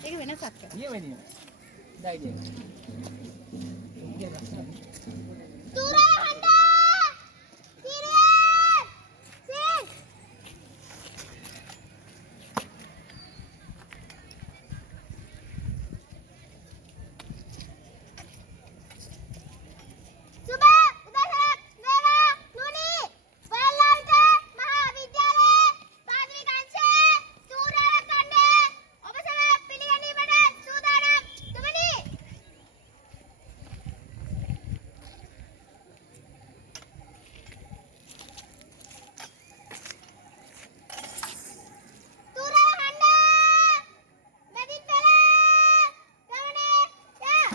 ඒක වෙනසක්. ඊයවෙනිය. ඩයිඩිය. සූරා හඬා! සිරියන්! සිරියන්! සුබ උදෑසනක් වේවා නුනි වලල්ලාන්ත මහා විද්‍යාලයේ පාත්‍රික අංශයේ සූරා කණ්ඩේ ඔබ සැම පිළිගැනීමට සූදානම් තුමනි. සූරා හඬා! මැදින් පෙළ! ගමනේ යා!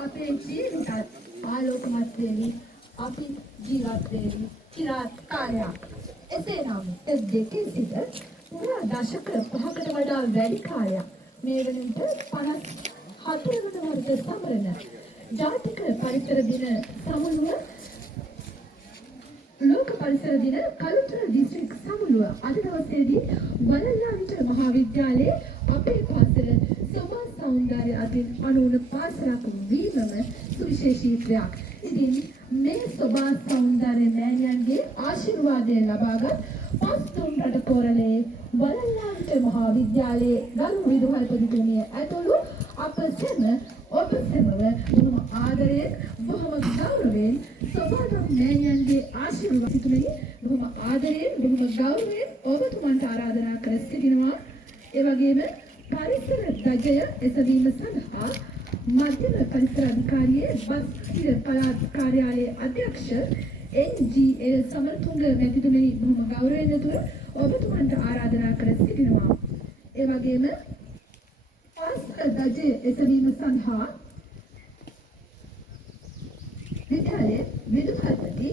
අපේ ජීවිතත් ආලෝකමත් වේවි අපි ජීවත් වෙමු চিරාත් කාලයක්. එසේනම් දෙකේ සිට පුරා දශක 5කට වඩා වැඩි කාලයක් මේ වන විට 54 වන වර්ෂ සමරන ජාතික පරිසර දින සමුළුව ලෝක පරිසර දින කළුතර දිස්ත්‍රික් සමුළුව අද දවසේදී වලල්ලාවිට මහා විද්‍යාලයේ අපේ පාසල සමා සෞන්දර්ය අතින් අනුන පාසලක් වීමම සුවිශේෂීත්වයක්. ඉතින් මේ සබා සෞන්දර්ය මෑණියන්ගේ ආශිර්වාදය ලබාගත් පස්තුන් රට පොරලේ වලල්ලාවිට මහා විද්‍යාලයේ ගරු විදුහල්පතිතුමිය ඇතුළු අප සැම ඔබ සැමව බොහොම ආදරයෙන් බොහොම ගෞරවයෙන් සබාදම් මෑණියන්ගේ ආශිර්වාද සිතුමනි බොහොම ආදරයෙන් බොහොම ගෞරවයෙන් ඔබතුමන්ට ආරාධනා කර සිටිනවා. ඒ වගේම පරිසර ධජය එසවීම සඳහා මධ්‍යම පරිසර අධිකාරියේ බස්හිර පළාත් කාර්යාලයේ අධ්‍යක්ෂ එන්.ජී.එල්. සමරතුංග මැතිතුමනි බොහොම ගෞරවයෙන් යුතුව ඔබතුමන්ට ආරාධනා කර සිටිනවා. ඒ වගේම පරිසර ධජය එසවීම සඳහා විද්‍යාලයේ විදුහල්පති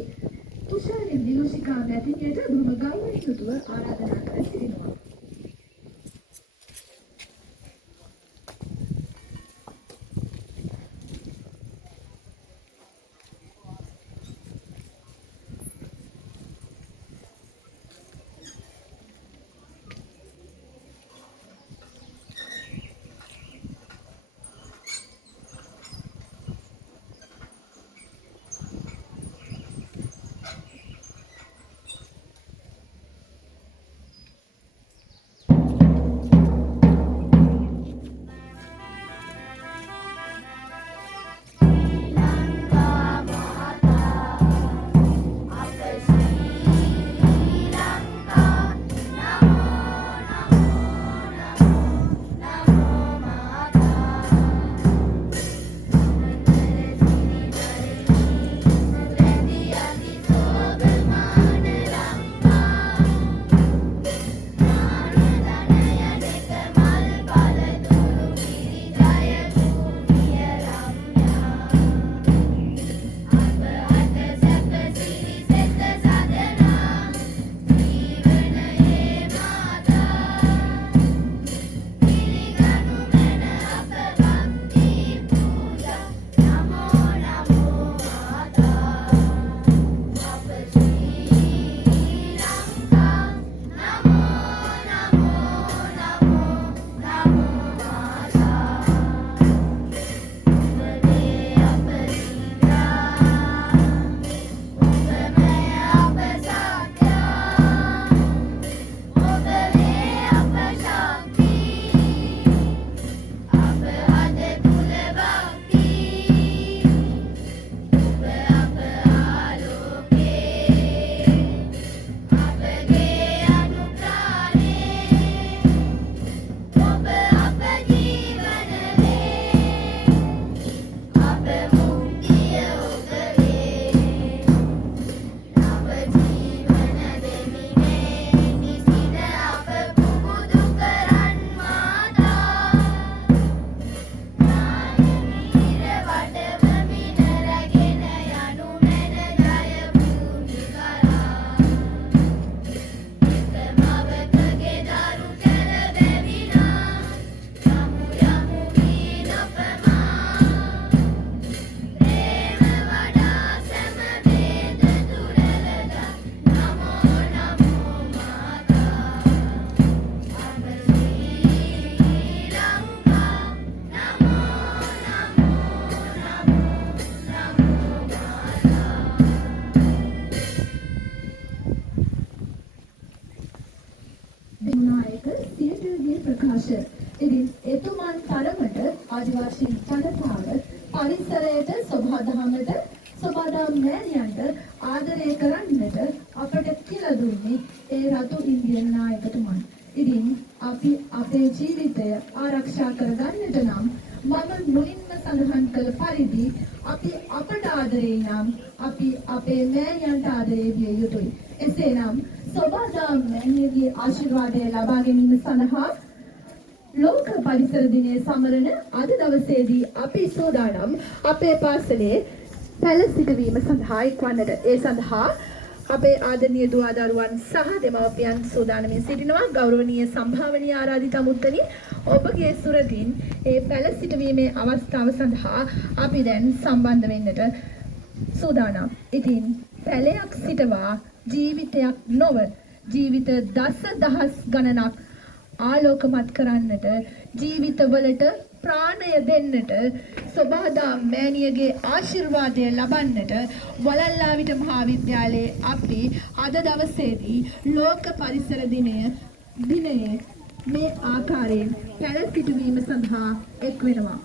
තුෂාරි දිලෝෂිකා මැතිණියට බොහොම ගෞරවයෙන් යුතුව ආරාධනා කර සිටිනවා. ප්‍රකාශ. ඉතින් එතුමන් තරමට ආදිවාසී ජනතාව පරිසරයට සබාදම් මෑණියන්ට ආදරය කරන්නට අපට කියලා දුන්නේ ඒ රතු ඉන්දියන් නායකතුමන්. ඉතින් අපි අපේ ජීවිතය ආරක්ෂා කරගන්නට නම් මම මුලින්ම සඳහන් කළ පරිදි අපි අපට ආදරේ නම් අපි අපේ මෑණියන්ට ආදරේ විය යුතුයි. එසේනම් සබාදම් මෑණියගේ ආශිර්වාදය ලබා ගැනීම සඳහා ලෝක පරිසර දිනය සමරන අද දවසේදී අපි සූදානම් අපේ පාසලේ පැල සිටවීම සඳහා එක්වන්නට. ඒ සඳහා අපේ ආදරණීය දුවා දරුවන් සහ දෙමව්පියන් සූදානමින් සිටිනවා. ගෞරවනීය සම්භාවනීය ආරාධිත මුත්තනි, ඔබගේ සුරකින් ඒ පැල සිටවීමේ අවස්ථාව සඳහා අපි දැන් සම්බන්ධ වෙන්නට සූදානම්. ඉතින් පැලයක් සිටවා ජීවිතයක් නොව ජීවිත දසදහස් ගණනක් ආලෝකමත් කරන්නට, ජීවිතවලට ප්‍රාණය දෙන්නට, සබාදා මෑණියගේ ආශිර්වාදය ලබන්නට වලල්ලාවිට මහාවිද්‍යාලයේ අපි අද දවසේදී ලෝක පරිසර දිනයේ මේ ආකාරයෙන් පැල සිටුවීම සඳහා එක් වෙනවා.